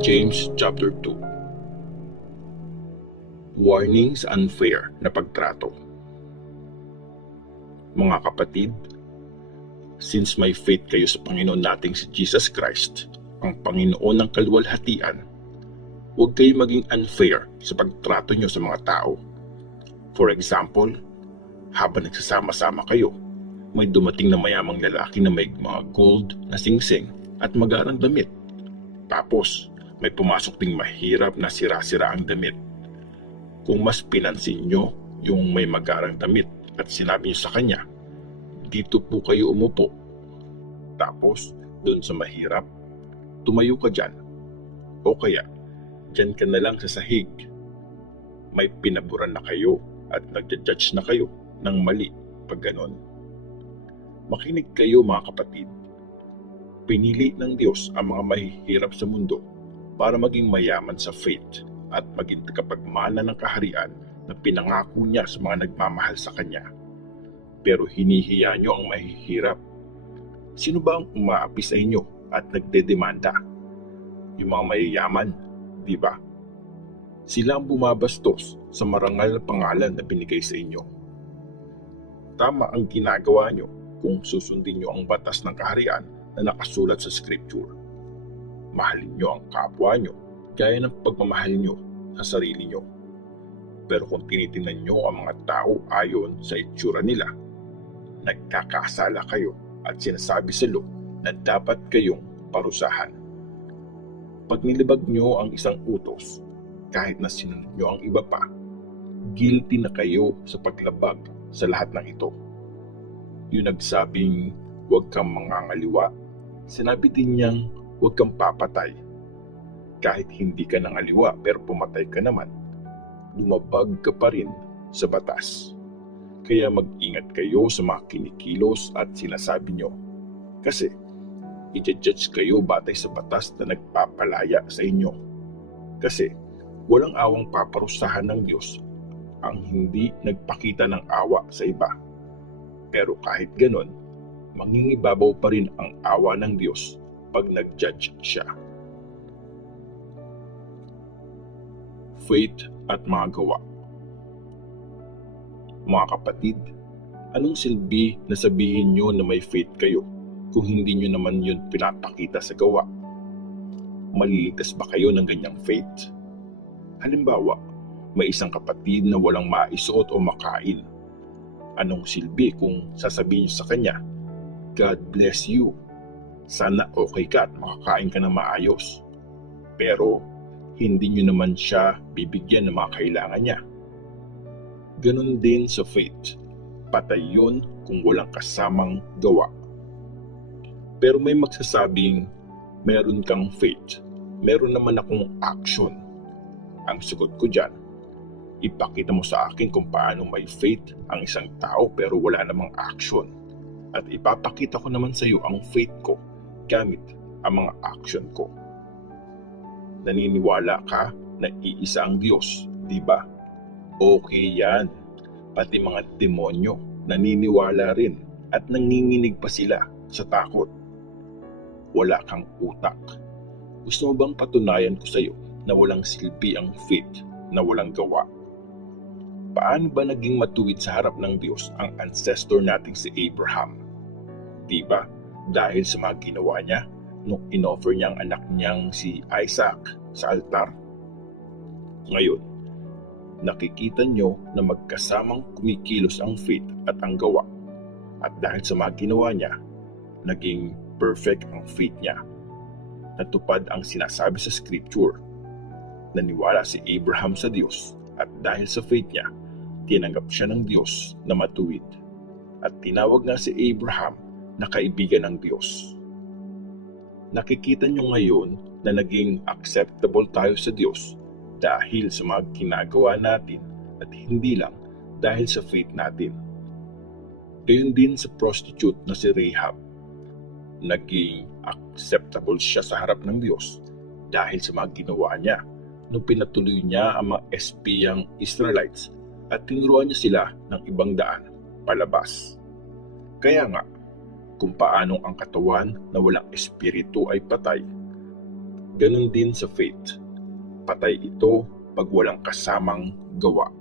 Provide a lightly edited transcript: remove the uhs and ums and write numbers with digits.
James chapter 2. Warning sa unfair na pagtrato. Mga kapatid, since may faith kayo sa Panginoon nating si Jesus Christ, ang Panginoon ng kaluwalhatian, huwag kayo maging unfair sa pagtrato nyo sa mga tao. For example, habang nagsasama-sama kayo, may dumating na mayamang lalaki na may mga gold na singsing at magarang damit. Tapos, may pumasok ding mahirap na sira-sira ang damit. Kung mas pinansin nyo yung may magarang damit at sinabi nyo sa kanya, dito po kayo umupo. Tapos, doon sa mahirap, tumayo ka dyan. O kaya, dyan ka na lang sa sahig. May pinaburan na kayo at nagja-judge na kayo ng mali pag ganon. Makinig kayo mga kapatid. Pinili ng Diyos ang mga mahihirap sa mundo para maging mayaman sa faith at maging tagapagmana ng kaharian na pinangako niya sa mga nagmamahal sa Kanya. Pero hinihiya niyo ang mahihirap. Sino ba ang umaapi sa inyo at nagdedemanda? Yung mga mayayaman, di ba? Sila ang bumabastos sa marangal na pangalan na binigay sa inyo. Tama ang ginagawa niyo kung susundin niyo ang batas ng kaharian na nakasulat sa Scripture. Mahalin niyo ang kapwa niyo gaya ng pagmamahal niyo sa sarili niyo. Pero kung tinitingnan niyo ang mga tao ayon sa itsura nila, nagkakasala kayo at sinasabi sa law na dapat kayong parusahan. Pag nilibag niyo ang isang utos, kahit na sinunod niyo ang iba pa, guilty na kayo sa paglabag sa lahat ng ito. Yung nagsabing huwag kang mangangaliwa, sinabi din niyang huwag kang papatay. Kahit hindi ka nangaliwa pero pumatay ka naman, lumabag ka pa rin sa batas. Kaya mag-ingat kayo sa mga kinikilos at sinasabi niyo. Kasi i-judge kayo batay sa batas na nagpapalaya sa inyo. Kasi walang awang paparusahan ng Diyos ang hindi nagpakita ng awa sa iba. Pero kahit ganon, mangingibabaw pa rin ang awa ng Diyos pag nag-judge siya. Faith at mga gawa. Mga kapatid, anong silbi na sabihin nyo na may faith kayo kung hindi nyo naman yun pinapakita sa gawa? Maliligtas ba kayo ng ganyang faith? Halimbawa, may isang kapatid na walang maisuot o makain. Anong silbi kung sasabihin nyo sa kanya, God bless you. Sana okay ka at makakain ka na maayos. Pero hindi nyo naman siya bibigyan ng mga kailangan niya. Ganon din sa faith. Patay yun kung walang kasamang gawa. Pero may magsasabing, meron kang faith. Meron naman akong action. Ang sagot ko dyan, ipakita mo sa akin kung paano may faith ang isang tao pero wala namang action. At ipapakita ko naman sa iyo ang faith ko gamit ang mga action ko. Naniniwala ka na iisa ang Diyos, di ba? Okay yan. Pati mga demonyo naniniwala rin at nanginginig pa sila sa takot. Wala kang utak. Gusto mo bang patunayan ko sa iyo na walang silbi ang faith na walang gawa? Paano ba naging matuwid sa harap ng Diyos ang ancestor nating si Abraham? Diba? Dahil sa mga ginawa niya nung inoffer niya ang anak niyang si Isaac sa altar. Ngayon, nakikita niyo na magkasamang kumikilos ang faith at ang gawa. At dahil sa mga ginawa niya, naging perfect ang faith niya. Natupad ang sinasabi sa Scripture. Naniwala si Abraham sa Diyos at dahil sa faith niya, tinanggap siya ng Diyos na matuwid. At tinawag nga si Abraham na kaibigan ng Diyos. Nakikita niyo ngayon na naging acceptable tayo sa Diyos dahil sa mga ginagawa natin at hindi lang dahil sa faith natin. Gayon din sa prostitute na si Rahab. Naging acceptable siya sa harap ng Diyos dahil sa mga ginawa niya nung pinatuloy niya ang mga espiyang Israelites at tinuruan niya sila ng ibang daan palabas. Kaya nga, kung paanong ang katawan na walang espiritu ay patay, Ganon din sa faith. Patay ito pag walang kasamang gawa.